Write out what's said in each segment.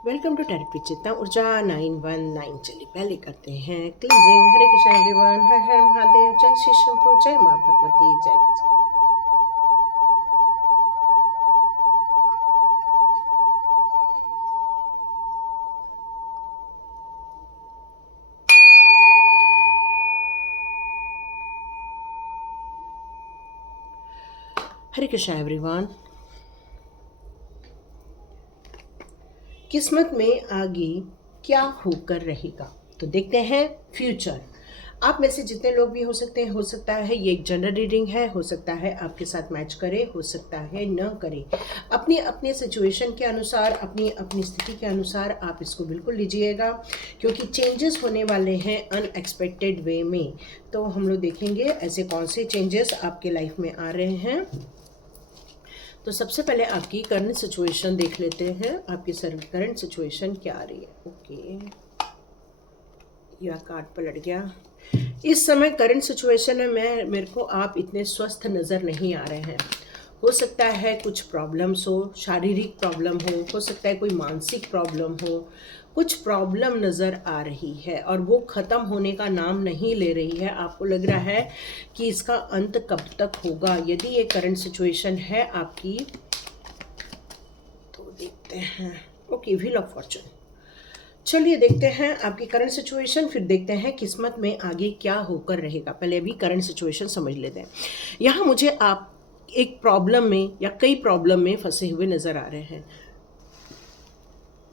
Welcome to tarot विचित्रा ऊर्जा 919। चलिए पहले करते हैं क्लींजिंग। हरे कृष्णा एवरीवन, हर हर महादेव, जय श्री शंभू, जय माँ भगवती, जय हरे कृष्णा एवरीवन। किस्मत में आगे क्या होकर रहेगा, तो देखते हैं फ्यूचर। आप में से जितने लोग भी हो सकते हैं, हो सकता है ये एक जनरल रीडिंग है, हो सकता है आपके साथ मैच करे, हो सकता है न करे। अपनी अपनी सिचुएशन के अनुसार, अपनी अपनी स्थिति के अनुसार आप इसको बिल्कुल लीजिएगा, क्योंकि चेंजेस होने वाले हैं अनएक्सपेक्टेड वे में। तो हम लोग देखेंगे ऐसे कौन से चेंजेस आपके लाइफ में आ रहे हैं। तो सबसे पहले आपकी करंट सिचुएशन देख लेते हैं। आपकी करंट सिचुएशन क्या आ रही है। ओके, यह कार्ड पलट गया। इस समय करंट सिचुएशन में मेरे को आप इतने स्वस्थ नज़र नहीं आ रहे हैं। हो सकता है कुछ प्रॉब्लम्स हो, शारीरिक प्रॉब्लम हो सकता है कोई मानसिक प्रॉब्लम हो, कुछ प्रॉब्लम नज़र आ रही है और वो ख़त्म होने का नाम नहीं ले रही है। आपको लग रहा है कि इसका अंत कब तक होगा। यदि ये करंट सिचुएशन है आपकी, तो देखते हैं। Okay, wheel of Fortune. चलिए देखते हैं आपकी करंट सिचुएशन, फिर देखते हैं किस्मत में आगे क्या होकर रहेगा। पहले अभी करंट सिचुएशन समझ लेते हैं। यहाँ मुझे आप एक प्रॉब्लम में या कई प्रॉब्लम में फंसे हुए नज़र आ रहे हैं,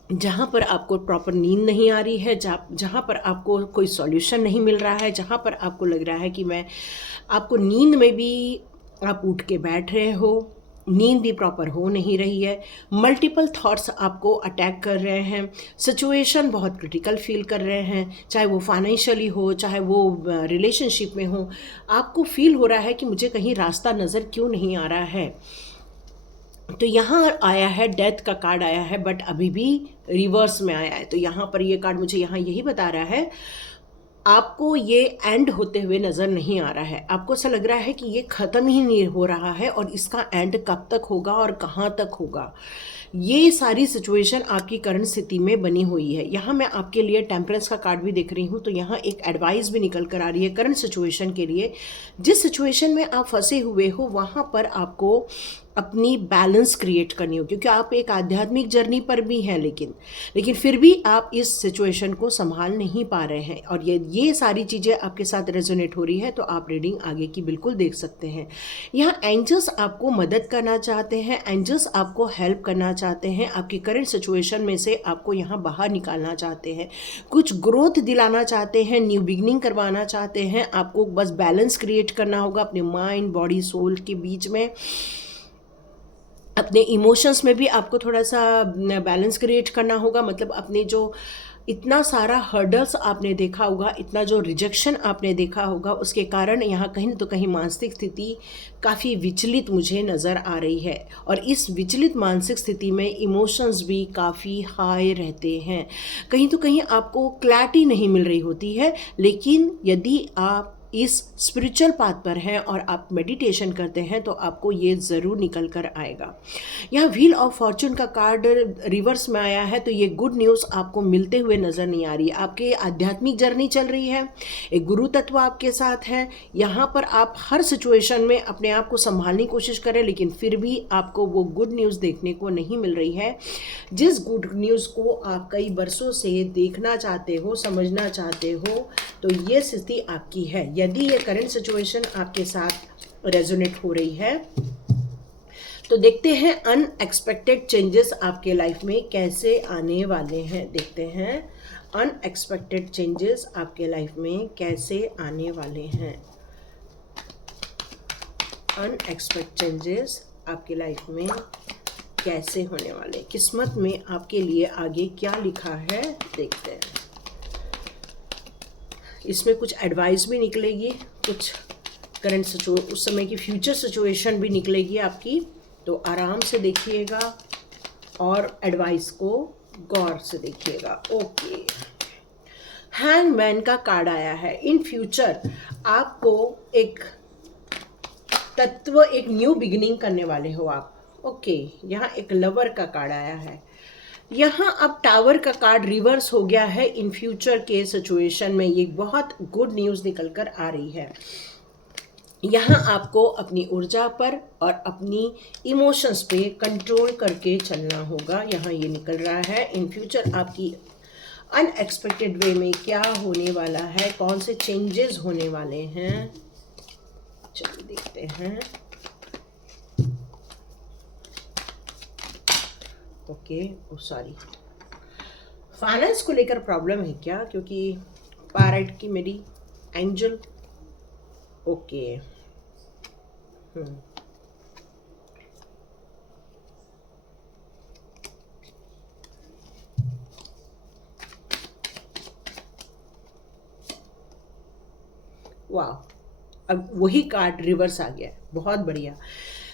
जहाँ पर आपको प्रॉपर नींद नहीं आ रही है, जहाँ पर आपको कोई सॉल्यूशन नहीं मिल रहा है, जहाँ पर आपको लग रहा है कि आपको नींद में भी आप उठ के बैठ रहे हो, नींद भी प्रॉपर हो नहीं रही है, मल्टीपल थॉट्स आपको अटैक कर रहे हैं, सिचुएशन बहुत क्रिटिकल फील कर रहे हैं, चाहे वो फाइनेंशियली हो, चाहे वो रिलेशनशिप में हो। आपको फील हो रहा है कि मुझे कहीं रास्ता नज़र क्यों नहीं आ रहा है। तो यहाँ आया है डेथ का कार्ड आया है, बट अभी भी रिवर्स में आया है। तो यहाँ पर ये कार्ड मुझे यहाँ यही बता रहा है, आपको ये एंड होते हुए नज़र नहीं आ रहा है। आपको ऐसा लग रहा है कि ये ख़त्म ही नहीं हो रहा है और इसका एंड कब तक होगा और कहाँ तक होगा। ये सारी सिचुएशन आपकी करंट स्थिति में बनी हुई है। यहाँ मैं आपके लिए टेम्परेंस का कार्ड भी देख रही हूँ, तो यहाँ एक एडवाइस भी निकल कर आ रही है करंट सिचुएशन के लिए। जिस सिचुएशन में आप फंसे हुए हो वहाँ पर आपको अपनी बैलेंस क्रिएट करनी हो, क्योंकि आप एक आध्यात्मिक जर्नी पर भी हैं, लेकिन फिर भी आप इस सिचुएशन को संभाल नहीं पा रहे हैं। और ये सारी चीज़ें आपके साथ रेजोनेट हो रही है, तो आप रीडिंग आगे की बिल्कुल देख सकते हैं। यहाँ एंजल्स आपको मदद करना चाहते हैं, एंजल्स आपको हेल्प करना चाहते हैं, आपकी करंट सिचुएशन में से आपको यहाँ बाहर निकालना चाहते हैं, कुछ ग्रोथ दिलाना चाहते हैं, न्यू बिगनिंग करवाना चाहते हैं। आपको बस बैलेंस क्रिएट करना होगा अपने माइंड, बॉडी, सोल के बीच में। अपने इमोशंस में भी आपको थोड़ा सा बैलेंस क्रिएट करना होगा। मतलब अपने जो इतना सारा हर्डल्स आपने देखा होगा, इतना जो रिजेक्शन आपने देखा होगा, उसके कारण यहाँ कहीं तो कहीं मानसिक स्थिति काफ़ी विचलित मुझे नज़र आ रही है। और इस विचलित मानसिक स्थिति में इमोशंस भी काफ़ी हाई रहते हैं। कहीं तो कहीं आपको क्लैरिटी नहीं मिल रही होती है, लेकिन यदि आप इस स्पिरिचुअल पाथ पर हैं और आप मेडिटेशन करते हैं तो आपको ये ज़रूर निकल कर आएगा। यहाँ व्हील ऑफ फॉर्चून का कार्ड रिवर्स में आया है, तो ये गुड न्यूज़ आपको मिलते हुए नज़र नहीं आ रही है। आपके आध्यात्मिक जर्नी चल रही है, एक गुरु तत्व आपके साथ है। यहाँ पर आप हर सिचुएशन में अपने आप को संभालने की कोशिश करें, लेकिन फिर भी आपको वो गुड न्यूज़ देखने को नहीं मिल रही है, जिस गुड न्यूज़ को आप कई बरसों से देखना चाहते हो, समझना चाहते हो। तो ये स्थिति आपकी है। यदि ये करंट सिचुएशन आपके साथ रेजोनेट हो रही है, तो देखते हैं अनएक्सपेक्टेड चेंजेस आपके लाइफ में कैसे आने वाले हैं। देखते हैं अनएक्सपेक्टेड चेंजेस आपके लाइफ में कैसे आने वाले हैं। अनएक्सपेक्टेड चेंजेस आपके लाइफ में कैसे होने वाले, किस्मत में आपके लिए आगे क्या लिखा है, देखते हैं। इसमें कुछ एडवाइस भी निकलेगी, कुछ करंट उस समय की फ्यूचर सिचुएशन भी निकलेगी आपकी। तो आराम से देखिएगा और एडवाइस को गौर से देखिएगा। ओके, हैंगमैन का कार्ड आया है। इन फ्यूचर आपको एक तत्व, एक न्यू बिगिनिंग करने वाले हो आप। ओके, यहाँ एक लवर का कार्ड आया है। यहाँ अब टावर का कार्ड रिवर्स हो गया है। इन फ्यूचर के सिचुएशन में ये बहुत गुड न्यूज़ निकल कर आ रही है। यहाँ आपको अपनी ऊर्जा पर और अपनी इमोशंस पे कंट्रोल करके चलना होगा। यहाँ ये निकल रहा है इन फ्यूचर आपकी अनएक्सपेक्टेड वे में क्या होने वाला है, कौन से चेंजेस होने वाले हैं, चलिए देखते हैं। ओके, ओ सॉरी, फाइनेंस को लेकर प्रॉब्लम है क्या? क्योंकि पैरेट की मेरी एंजल, ओके, वाह, अब वही कार्ड रिवर्स आ गया है, बहुत बढ़िया।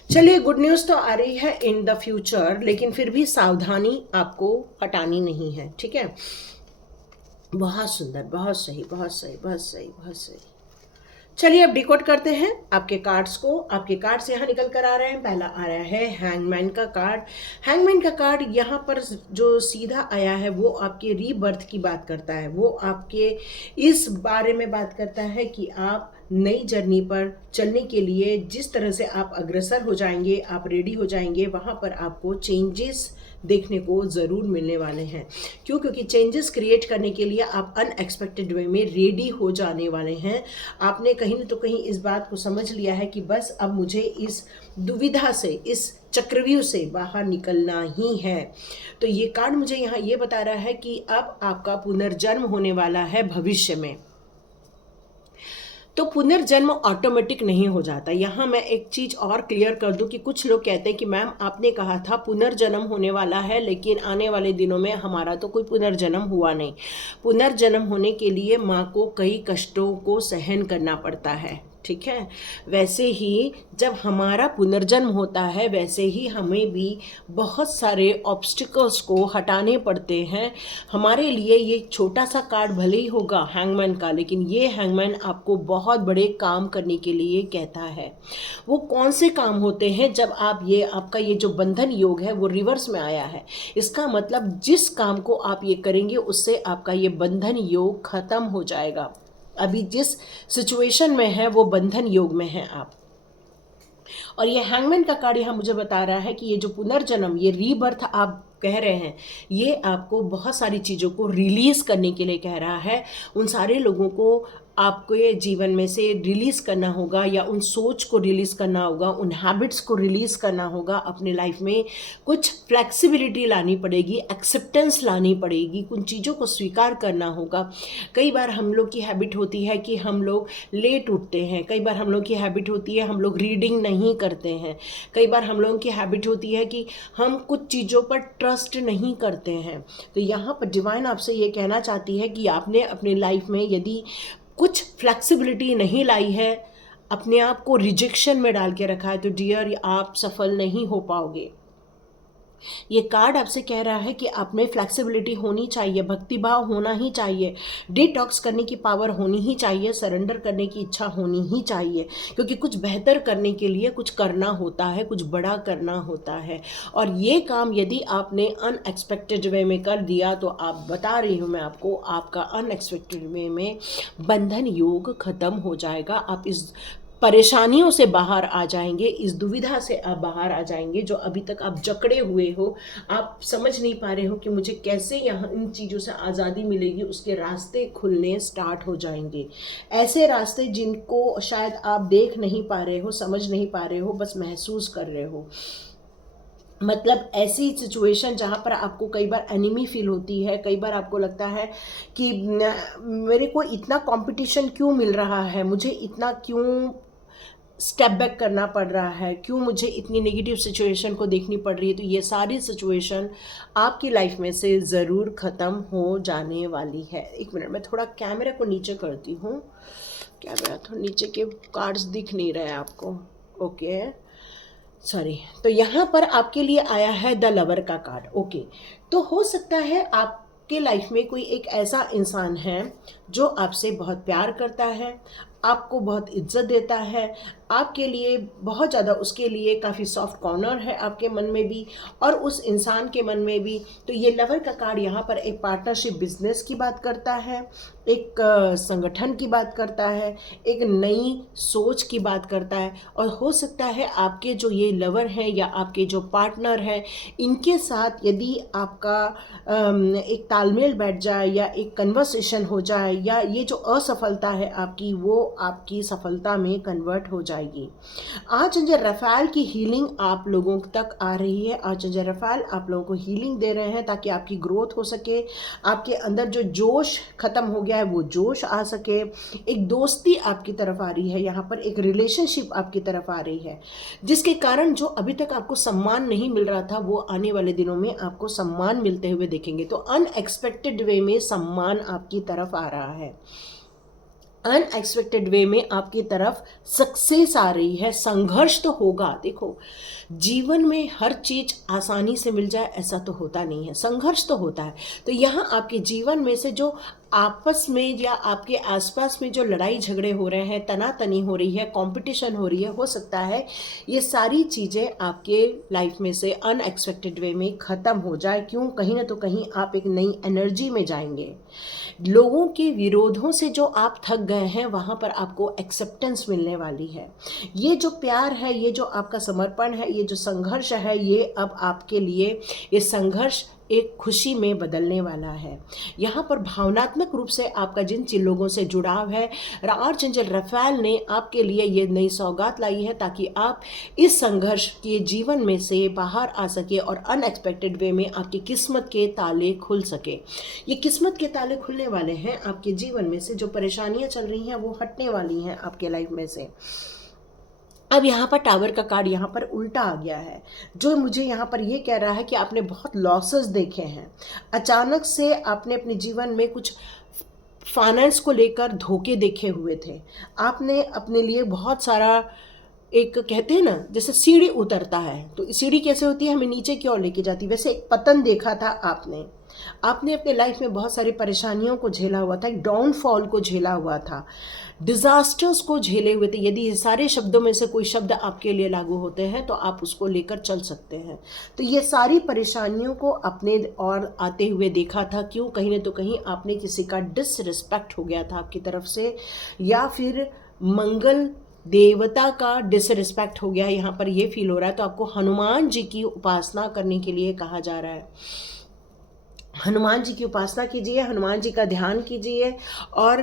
चलिए, गुड न्यूज़ तो आ रही है इन द फ्यूचर, लेकिन फिर भी सावधानी आपको हटानी नहीं है, ठीक है। बहुत सुंदर, बहुत सही, बहुत सही, बहुत सही, बहुत सही। चलिए अब डिकोड करते हैं आपके कार्ड्स को। आपके कार्ड्स यहाँ निकल कर आ रहे हैं। पहला आ रहा है हैंगमैन का कार्ड। हैंगमैन का कार्ड यहाँ पर जो सीधा आया है वो आपके रीबर्थ की बात करता है। वो आपके इस बारे में बात करता है कि आप नई जर्नी पर चलने के लिए जिस तरह से आप अग्रसर हो जाएंगे, आप रेडी हो जाएंगे, वहाँ पर आपको चेंजेस देखने को ज़रूर मिलने वाले हैं। क्यों? क्योंकि चेंजेस क्रिएट करने के लिए आप अनएक्सपेक्टेड वे में रेडी हो जाने वाले हैं। आपने कहीं न तो कहीं इस बात को समझ लिया है कि बस अब मुझे इस दुविधा से, इस चक्रव्यूह से बाहर निकलना ही है। तो ये कार्ड मुझे यहाँ ये बता रहा है कि अब आपका पुनर्जन्म होने वाला है भविष्य में। तो पुनर्जन्म ऑटोमेटिक नहीं हो जाता। यहाँ मैं एक चीज़ और क्लियर कर दूं कि कुछ लोग कहते हैं कि मैम आपने कहा था पुनर्जन्म होने वाला है, लेकिन आने वाले दिनों में हमारा तो कोई पुनर्जन्म हुआ नहीं। पुनर्जन्म होने के लिए माँ को कई कष्टों को सहन करना पड़ता है, ठीक है। वैसे ही जब हमारा पुनर्जन्म होता है, वैसे ही हमें भी बहुत सारे ऑब्स्टिकल्स को हटाने पड़ते हैं। हमारे लिए ये छोटा सा कार्ड भले ही होगा हैंगमैन का, लेकिन ये हैंगमैन आपको बहुत बड़े काम करने के लिए कहता है। वो कौन से काम होते हैं? जब आपका ये जो बंधन योग है वो रिवर्स में आया है, इसका मतलब जिस काम को आप ये करेंगे उससे आपका ये बंधन योग खत्म हो जाएगा। अभी जिस सिचुएशन में है वो बंधन योग में है आप। और ये हैंगमैन का कार्ड यहाँ मुझे बता रहा है कि ये जो पुनर्जन्म, ये रीबर्थ आप कह रहे हैं, ये आपको बहुत सारी चीज़ों को रिलीज करने के लिए कह रहा है। उन सारे लोगों को आपको ये जीवन में से रिलीज़ करना होगा, या उन सोच को रिलीज़ करना होगा, उन हैबिट्स को रिलीज़ करना होगा। अपने लाइफ में कुछ फ्लेक्सिबिलिटी लानी पड़ेगी, एक्सेप्टेंस लानी पड़ेगी, उन चीज़ों को स्वीकार करना होगा। कई बार हम लोग की हैबिट होती है कि हम लोग लेट उठते हैं, कई बार हम लोग की हैबिट होती है हम लोग रीडिंग नहीं करते हैं, कई बार हम लोगों की हैबिट होती है कि हम कुछ चीज़ों पर ट्रस्ट नहीं करते हैं। तो यहाँ पर डिवाइन आपसे ये कहना चाहती है कि आपने अपने लाइफ में यदि कुछ फ्लेक्सिबिलिटी नहीं लाई है, अपने आप को रिजेक्शन में डाल के रखा है, तो डियर आप सफल नहीं हो पाओगे। ये कार्ड आपसे कह रहा है कि आप में फ्लेक्सिबिलिटी होनी चाहिए, भक्तिभाव होना ही चाहिए, डिटॉक्स करने की पावर होनी ही चाहिए, सरेंडर करने की इच्छा होनी ही चाहिए। क्योंकि कुछ बेहतर करने के लिए कुछ करना होता है, कुछ बड़ा करना होता है। और ये काम यदि आपने अनएक्सपेक्टेड वे में कर दिया, तो आप बता रही हूँ मैं आपको, आपका अनएक्सपेक्टेड वे में बंधन योग खत्म हो जाएगा। आप इस परेशानियों से बाहर आ जाएंगे, इस दुविधा से आप बाहर आ जाएंगे जो अभी तक आप जकड़े हुए हो। आप समझ नहीं पा रहे हो कि मुझे कैसे यहाँ इन चीज़ों से आज़ादी मिलेगी, उसके रास्ते खुलने स्टार्ट हो जाएंगे। ऐसे रास्ते जिनको शायद आप देख नहीं पा रहे हो, समझ नहीं पा रहे हो, बस महसूस कर रहे हो। मतलब ऐसी सिचुएशन जहाँ पर आपको कई बार एनिमी फील होती है, कई बार आपको लगता है कि मेरे को इतना कंपटीशन क्यों मिल रहा है, मुझे इतना क्यों स्टेप बैक करना पड़ रहा है, क्यों मुझे इतनी नेगेटिव सिचुएशन को देखनी पड़ रही है। तो ये सारी सिचुएशन आपकी लाइफ में से ज़रूर ख़त्म हो जाने वाली है। एक मिनट, मैं थोड़ा कैमरा को नीचे करती हूँ, कैमरा थोड़ा नीचे के कार्ड्स दिख नहीं रहे आपको, ओके सॉरी। तो यहाँ पर आपके लिए आया है द लवर का कार्ड, ओके। तो हो सकता है आपके लाइफ में कोई एक ऐसा इंसान है जो आपसे बहुत प्यार करता है, आपको बहुत इज्जत देता है, आपके लिए बहुत ज़्यादा, उसके लिए काफ़ी सॉफ्ट कॉर्नर है आपके मन में भी और उस इंसान के मन में भी। तो ये लवर का कार्ड यहाँ पर एक पार्टनरशिप बिजनेस की बात करता है, एक संगठन की बात करता है, एक नई सोच की बात करता है। और हो सकता है आपके जो ये लवर हैं या आपके जो पार्टनर हैं, इनके साथ यदि आपका एक तालमेल बैठ जाए या एक कन्वर्सेशन हो जाए, या ये जो असफलता है आपकी वो आपकी सफलता में कन्वर्ट हो जाएगी। आर्चएंजल रफाएल की हीलिंग आप लोगों तक आ रही है। आर्चएंजल रफाएल आप लोगों को हीलिंग दे रहे हैं ताकि आपकी ग्रोथ हो सके, आपके अंदर जो जोश खत्म हो गया है वो जोश आ सके। एक दोस्ती आपकी तरफ आ रही है, यहाँ पर एक रिलेशनशिप आपकी तरफ आ रही है, जिसके कारण जो अभी तक आपको सम्मान नहीं मिल रहा था वो आने वाले दिनों में आपको सम्मान मिलते हुए देखेंगे। तो अनएक्सपेक्टेड वे में सम्मान आपकी तरफ आ रहा है, अनएक्सपेक्टेड वे में आपकी तरफ सक्सेस आ रही है। संघर्ष तो होगा, देखो जीवन में हर चीज आसानी से मिल जाए ऐसा तो होता नहीं है, संघर्ष तो होता है। तो यहाँ आपके जीवन में से जो आपस में या आपके आसपास में जो लड़ाई झगड़े हो रहे हैं, तनातनी हो रही है, कंपटीशन हो रही है, हो सकता है ये सारी चीज़ें आपके लाइफ में से अनएक्सपेक्टेड वे में ख़त्म हो जाए। क्यों? कहीं ना तो कहीं आप एक नई एनर्जी में जाएंगे। लोगों के विरोधों से जो आप थक गए हैं वहाँ पर आपको एक्सेप्टेंस मिलने वाली है। ये जो प्यार है, ये जो आपका समर्पण है, ये जो संघर्ष है, ये अब आपके लिए ये संघर्ष एक खुशी में बदलने वाला है। यहाँ पर भावनात्मक रूप से आपका जिन लोगों से जुड़ाव है, आर्चएंजल रफाएल ने आपके लिए ये नई सौगात लाई है ताकि आप इस संघर्ष के जीवन में से बाहर आ सके और अनएक्सपेक्टेड वे में आपकी किस्मत के ताले खुल सके। ये किस्मत के ताले खुलने वाले हैं आपके जीवन में से, जो परेशानियां चल रही हैं वो हटने वाली हैं आपके लाइफ में से। अब यहाँ पर टावर का कार्ड यहाँ पर उल्टा आ गया है, जो मुझे यहाँ पर ये कह रहा है कि आपने बहुत लॉसेस देखे हैं। अचानक से आपने अपने जीवन में कुछ फाइनेंस को लेकर धोखे देखे हुए थे। आपने अपने लिए बहुत सारा, एक कहते हैं ना जैसे सीढ़ी उतरता है, तो सीढ़ी कैसे होती है, हमें नीचे की ओर लेके जाती है, वैसे एक पतन देखा था आपने अपने लाइफ में बहुत सारी परेशानियों को झेला हुआ था, एक डाउनफॉल को झेला हुआ था, डिजास्टर्स को झेले हुए थे। यदि ये सारे शब्दों में से कोई शब्द आपके लिए लागू होते हैं तो आप उसको लेकर चल सकते हैं। तो ये सारी परेशानियों को अपने और आते हुए देखा था। क्यों? कहीं ना तो कहीं आपने किसी का डिसरिस्पेक्ट हो गया था आपकी तरफ से, या फिर मंगल देवता का डिसरिस्पेक्ट हो गया, यहाँ पर ये फील हो रहा है। तो आपको हनुमान जी की उपासना करने के लिए कहा जा रहा है। हनुमान जी की उपासना कीजिए, हनुमान जी का ध्यान कीजिए और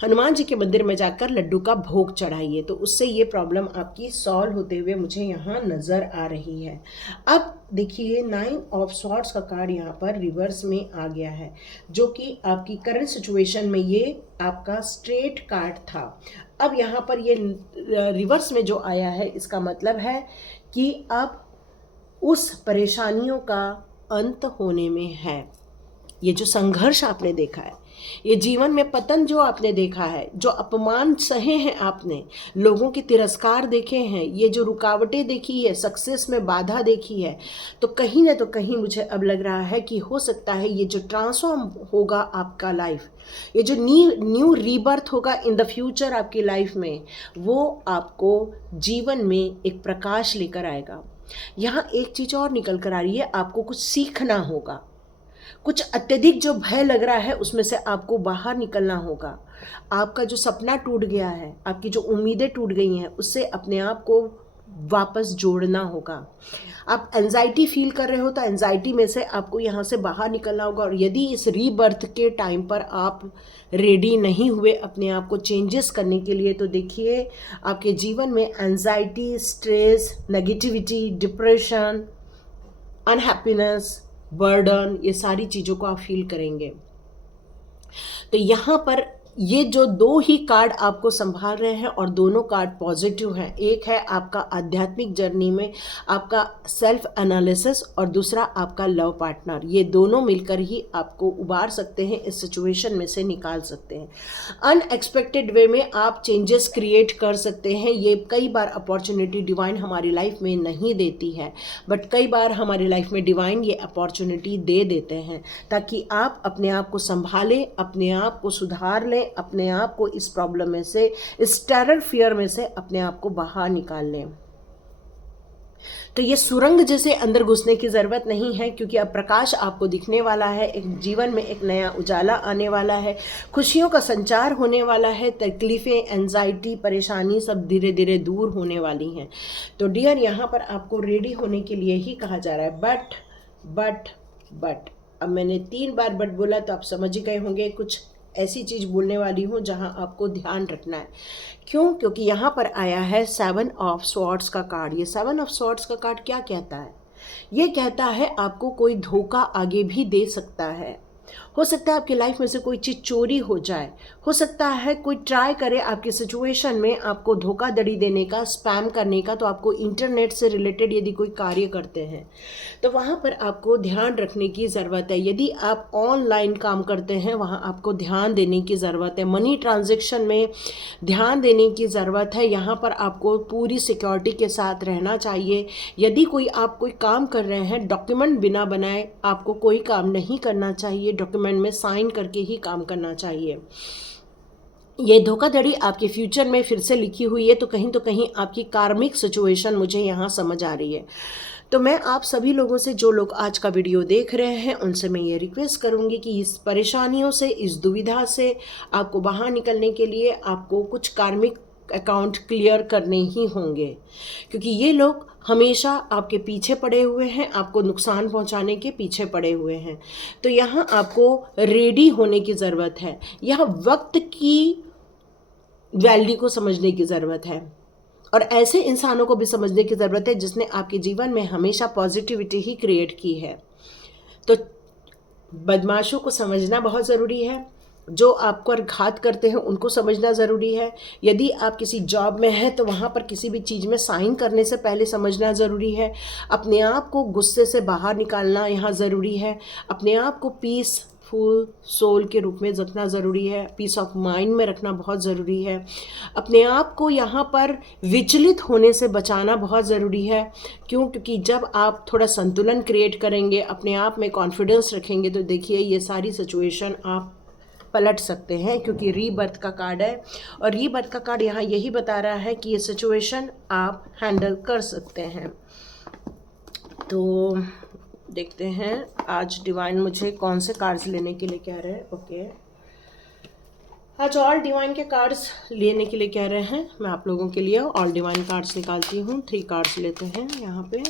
हनुमान जी के मंदिर में जाकर लड्डू का भोग चढ़ाइए, तो उससे ये प्रॉब्लम आपकी सॉल्व होते हुए मुझे यहाँ नज़र आ रही है। अब देखिए 9 ऑफ स्वॉर्ड्स का कार्ड यहाँ पर रिवर्स में आ गया है, जो कि आपकी करंट सिचुएशन में ये आपका स्ट्रेट कार्ड था। अब यहाँ पर ये रिवर्स में जो आया है, इसका मतलब है कि अब उस परेशानियों का अंत होने में है। ये जो संघर्ष आपने देखा है, ये जीवन में पतन जो आपने देखा है, जो अपमान सहे हैं आपने, लोगों के तिरस्कार देखे हैं, ये जो रुकावटें देखी है, सक्सेस में बाधा देखी है, तो कहीं ना तो कहीं मुझे अब लग रहा है कि हो सकता है ये जो ट्रांसफॉर्म होगा आपका लाइफ, ये जो न्यू रीबर्थ होगा इन द फ्यूचर आपकी लाइफ में, वो आपको जीवन में एक प्रकाश लेकर आएगा। यहाँ एक चीज़ और निकल कर आ रही है, आपको कुछ सीखना होगा। कुछ अत्यधिक जो भय लग रहा है उसमें से आपको बाहर निकलना होगा। आपका जो सपना टूट गया है, आपकी जो उम्मीदें टूट गई हैं, उससे अपने आप को वापस जोड़ना होगा। आप एंजाइटी फील कर रहे हो तो एंजाइटी में से आपको यहाँ से बाहर निकलना होगा। और यदि इस रीबर्थ के टाइम पर आप रेडी नहीं हुए अपने आप को चेंजेस करने के लिए, तो देखिए आपके जीवन में anxiety, stress, negativity, depression, unhappiness, burden, ये सारी चीज़ों को आप फील करेंगे। तो यहाँ पर ये जो 2 ही कार्ड आपको संभाल रहे हैं और दोनों कार्ड पॉजिटिव हैं। एक है आपका आध्यात्मिक जर्नी में आपका सेल्फ एनालिसिस और दूसरा आपका लव पार्टनर। ये दोनों मिलकर ही आपको उबार सकते हैं, इस सिचुएशन में से निकाल सकते हैं। अनएक्सपेक्टेड वे में आप चेंजेस क्रिएट कर सकते हैं। ये कई बार अपॉर्चुनिटी डिवाइन हमारी लाइफ में नहीं देती है, बट कई बार हमारी लाइफ में डिवाइन ये अपॉर्चुनिटी दे देते हैं ताकि आप अपने आप को संभालें, अपने आप को सुधार लें में अपने आप को इस प्रॉब्लम में से, इस टेरर फियर में से अपने आप को बाहर निकाल लें। तो ये सुरंग जैसे अंदर घुसने की ज़रूरत नहीं है, क्योंकि अब प्रकाश आपको दिखने वाला है, एक जीवन में एक नया उजाला आने वाला है, खुशियों का संचार होने वाला है, तकलीफ़ें, एंजाइटी, परेशानी सब धीरे धीरे दूर होने वाली हैं। तो डियर, यहाँ पर आपको रेडी होने के लिए ही कहा जा रहा है। बट अब मैंने 3 बार बट बोला तो आप समझ ही गए होंगे कुछ ऐसी चीज़ बोलने वाली हूँ जहाँ आपको ध्यान रखना है। क्यों? क्योंकि यहाँ पर आया है 7 ऑफ स्वॉर्ड्स का कार्ड। ये 7 ऑफ स्वॉर्ड्स का कार्ड क्या कहता है? ये कहता है आपको कोई धोखा आगे भी दे सकता है। हो सकता है आपकी लाइफ में से कोई चीज़ चोरी हो जाए, हो सकता है कोई ट्राई करे आपकी सिचुएशन में आपको धोखाधड़ी देने का, स्पैम करने का। तो आपको इंटरनेट से रिलेटेड यदि कोई कार्य करते हैं तो वहाँ पर आपको ध्यान रखने की ज़रूरत है। यदि आप ऑनलाइन काम करते हैं, वहाँ आपको ध्यान देने की ज़रूरत है। मनी ट्रांजैक्शन में ध्यान देने की ज़रूरत है। यहाँ पर आपको पूरी सिक्योरिटी के साथ रहना चाहिए। यदि आप कोई काम कर रहे हैं, डॉक्यूमेंट बिना बनाए आपको कोई काम नहीं करना चाहिए। डॉक्यूमेंट में साइन करके ही काम करना चाहिए। ये धोखाधड़ी आपके फ्यूचर में फिर से लिखी हुई है, तो कहीं आपकी कार्मिक सिचुएशन मुझे यहाँ समझ आ रही है। तो मैं आप सभी लोगों से, जो लोग आज का वीडियो देख रहे हैं, उनसे मैं ये रिक्वेस्ट करूँगी कि इस परेशानियों से, इस दुविधा से आपको बाहर निकलने के लिए आपको कुछ कार्मिक अकाउंट क्लियर करने ही होंगे, क्योंकि ये लोग हमेशा आपके पीछे पड़े हुए हैं, आपको नुकसान पहुंचाने के पीछे पड़े हुए हैं। तो यहाँ आपको रेडी होने की ज़रूरत है। यहाँ वक्त की वैल्यू को समझने की ज़रूरत है, और ऐसे इंसानों को भी समझने की ज़रूरत है जिसने आपके जीवन में हमेशा पॉजिटिविटी ही क्रिएट की है। तो बदमाशों को समझना बहुत ज़रूरी है, जो आपको घात करते हैं उनको समझना ज़रूरी है। यदि आप किसी जॉब में हैं तो वहाँ पर किसी भी चीज़ में साइन करने से पहले समझना ज़रूरी है। अपने आप को गुस्से से बाहर निकालना यहाँ ज़रूरी है। अपने आप को पीसफुल सोल के रूप में रखना ज़रूरी है। पीस ऑफ माइंड में रखना बहुत ज़रूरी है। अपने आप को यहाँ पर विचलित होने से बचाना बहुत ज़रूरी है। क्यों? क्योंकि जब आप थोड़ा संतुलन क्रिएट करेंगे, अपने आप में कॉन्फिडेंस रखेंगे, तो देखिए ये सारी सिचुएशन आप पलट सकते हैं, क्योंकि रीबर्थ का कार्ड है। और रीबर्थ का कार्ड यहाँ यही बता रहा है कि ये सिचुएशन आप हैंडल कर सकते हैं। तो देखते हैं आज डिवाइन मुझे कौन से कार्ड्स लेने के लिए कह रहे हैं। ओके, आज ऑल डिवाइन के कार्ड्स लेने के लिए कह रहे हैं। मैं आप लोगों के लिए ऑल डिवाइन कार्ड्स निकालती हूँ। 3 कार्ड्स लेते हैं यहाँ पे।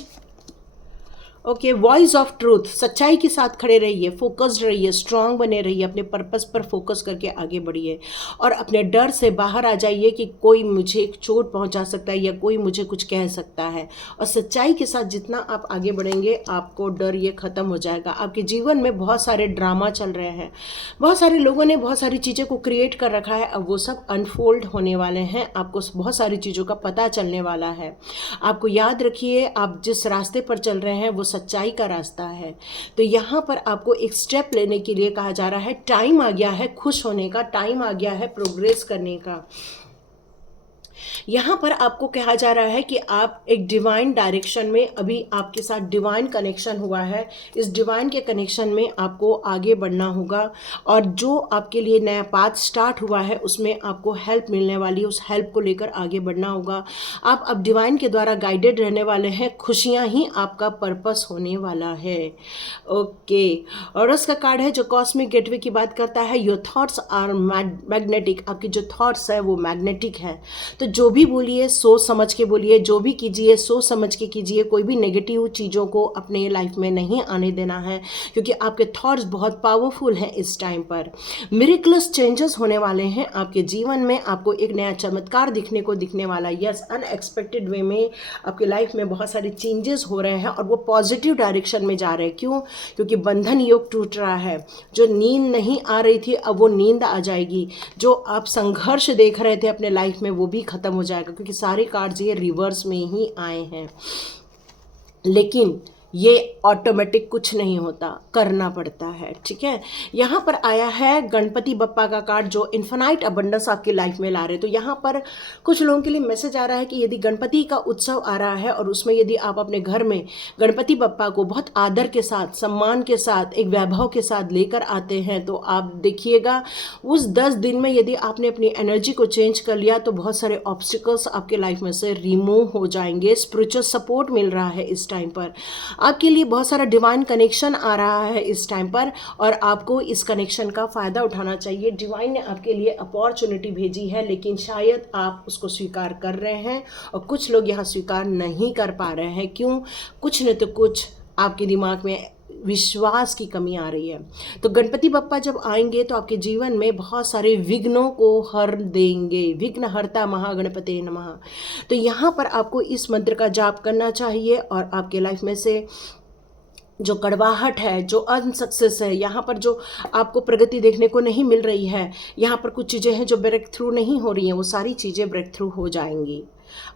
ओके, वॉइस ऑफ ट्रूथ, सच्चाई के साथ खड़े रहिए, फोकस्ड रहिए, स्ट्रांग बने रहिए, अपने पर्पस पर फोकस करके आगे बढ़िए, और अपने डर से बाहर आ जाइए कि कोई मुझे चोट पहुंचा सकता है या कोई मुझे कुछ कह सकता है। और सच्चाई के साथ जितना आप आगे बढ़ेंगे, आपको डर ये ख़त्म हो जाएगा। आपके जीवन में बहुत सारे ड्रामा चल रहे हैं, बहुत सारे लोगों ने बहुत सारी चीज़ें को क्रिएट कर रखा है। अब वो सब अनफोल्ड होने वाले हैं, आपको बहुत सारी चीज़ों का पता चलने वाला है। आपको याद रखिए, आप जिस रास्ते पर चल रहे हैं वो सच्चाई का रास्ता है। तो यहाँ पर आपको एक स्टेप लेने के लिए कहा जा रहा है। टाइम आ गया है खुश होने का, टाइम आ गया है प्रोग्रेस करने का। यहाँ पर आपको कहा जा रहा है कि आप एक डिवाइन डायरेक्शन में, अभी आपके साथ डिवाइन कनेक्शन हुआ है, इस डिवाइन के कनेक्शन में आपको आगे बढ़ना होगा। और जो आपके लिए नया पाथ स्टार्ट हुआ है उसमें आपको हेल्प मिलने वाली है, उस हेल्प को लेकर आगे बढ़ना होगा। आप अब डिवाइन के द्वारा गाइडेड रहने वाले हैं, खुशियाँ ही आपका पर्पस होने वाला है। ओके, और उसका कार्ड है जो कॉस्मिक गेटवे की बात करता है। योर थॉट्स आर मैग्नेटिक, आपकी जो थॉट्स है वो मैग्नेटिक है। तो जो भी बोलिए सोच समझ के बोलिए, जो भी कीजिए सोच समझ के कीजिए। कोई भी नेगेटिव चीज़ों को अपने लाइफ में नहीं आने देना है, क्योंकि आपके थॉट्स बहुत पावरफुल हैं। इस टाइम पर मिरेकलस चेंजेस होने वाले हैं आपके जीवन में। आपको एक नया चमत्कार दिखने वाला। यस, अनएक्सपेक्टेड वे में आपकी लाइफ में बहुत सारे चेंजेस हो रहे हैं और वो पॉजिटिव डायरेक्शन में जा रहे हैं। क्यों? क्योंकि बंधन योग टूट रहा है। जो नींद नहीं आ रही थी अब वो नींद आ जाएगी। जो आप संघर्ष देख रहे थे अपने लाइफ में वो भी खत्म हो जाएगा, क्योंकि सारे कार्ड्स ये रिवर्स में ही आए हैं। लेकिन ये ऑटोमेटिक कुछ नहीं होता, करना पड़ता है, ठीक है। यहाँ पर आया है गणपति बप्पा का कार्ड जो इन्फिनाइट अबंडेंस आपकी लाइफ में ला रहे हैं। तो यहाँ पर कुछ लोगों के लिए मैसेज आ रहा है कि यदि गणपति का उत्सव आ रहा है और उसमें यदि आप अपने घर में गणपति बप्पा को बहुत आदर के साथ, सम्मान के साथ, एक वैभव के साथ लेकर आते हैं, तो आप देखिएगा उस 10 दिन में यदि आपने अपनी एनर्जी को चेंज कर लिया तो बहुत सारे ऑब्स्टिकल्स आपके लाइफ में से रिमूव हो जाएंगे। स्पिरिचुअल सपोर्ट मिल रहा है इस टाइम पर आपके लिए, बहुत सारा डिवाइन कनेक्शन आ रहा है इस टाइम पर और आपको इस कनेक्शन का फ़ायदा उठाना चाहिए। डिवाइन ने आपके लिए अपॉर्चुनिटी भेजी है, लेकिन शायद आप उसको स्वीकार कर रहे हैं और कुछ लोग यहाँ स्वीकार नहीं कर पा रहे हैं। क्यों? कुछ न तो कुछ आपके दिमाग में विश्वास की कमी आ रही है। तो गणपति बप्पा जब आएंगे तो आपके जीवन में बहुत सारे विघ्नों को हर देंगे। विघ्न हरता महागणपते नमः। तो यहाँ पर आपको इस मंत्र का जाप करना चाहिए और आपके लाइफ में से जो कड़वाहट है, जो अनसक्सेस है, यहाँ पर जो आपको प्रगति देखने को नहीं मिल रही है, यहाँ पर कुछ चीज़ें हैं जो ब्रेक थ्रू नहीं हो रही हैं, वो सारी चीज़ें ब्रेक थ्रू हो जाएंगी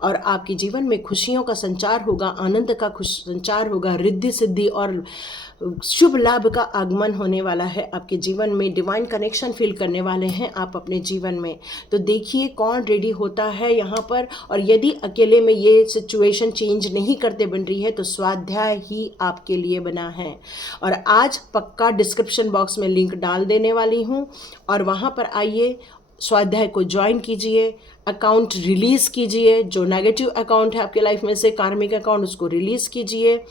और आपके जीवन में खुशियों का संचार होगा, आनंद का संचार होगा, रिद्धि सिद्धि और शुभ लाभ का आगमन होने वाला है आपके जीवन में। डिवाइन कनेक्शन फील करने वाले हैं आप अपने जीवन में। तो देखिए कौन रेडी होता है यहाँ पर। और यदि अकेले में ये सिचुएशन चेंज नहीं करते बन रही है तो स्वाध्याय ही आपके लिए बना है। और आज पक्का डिस्क्रिप्शन बॉक्स में लिंक डाल देने वाली हूँ और वहाँ पर आइए, स्वाध्याय को ज्वाइन कीजिए, अकाउंट रिलीज़ कीजिए। जो नेगेटिव अकाउंट है आपके लाइफ में से, कार्मिक अकाउंट, उसको रिलीज़ कीजिए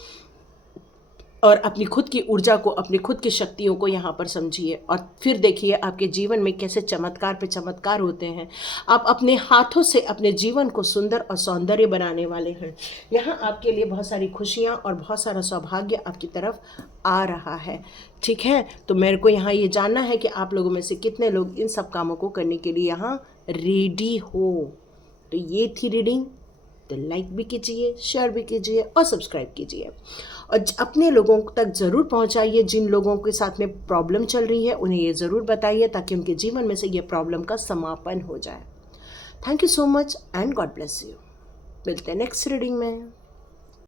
और अपनी खुद की ऊर्जा को, अपनी खुद की शक्तियों को यहाँ पर समझिए और फिर देखिए आपके जीवन में कैसे चमत्कार पे चमत्कार होते हैं। आप अपने हाथों से अपने जीवन को सुंदर और सौंदर्य बनाने वाले हैं। यहाँ आपके लिए बहुत सारी खुशियाँ और बहुत सारा सौभाग्य आपकी तरफ आ रहा है, ठीक है। तो मेरे को यहाँ ये जानना है कि आप लोगों में से कितने लोग इन सब कामों को करने के लिए यहाँ रेडी हो। तो ये थी रीडिंग। तो लाइक भी कीजिए, शेयर भी कीजिए और सब्सक्राइब कीजिए और अपने लोगों तक ज़रूर पहुंचाइए। जिन लोगों के साथ में प्रॉब्लम चल रही है उन्हें ये ज़रूर बताइए ताकि उनके जीवन में से ये प्रॉब्लम का समापन हो जाए। Thank you so much and God bless you. मिलते हैं नेक्स्ट रीडिंग में।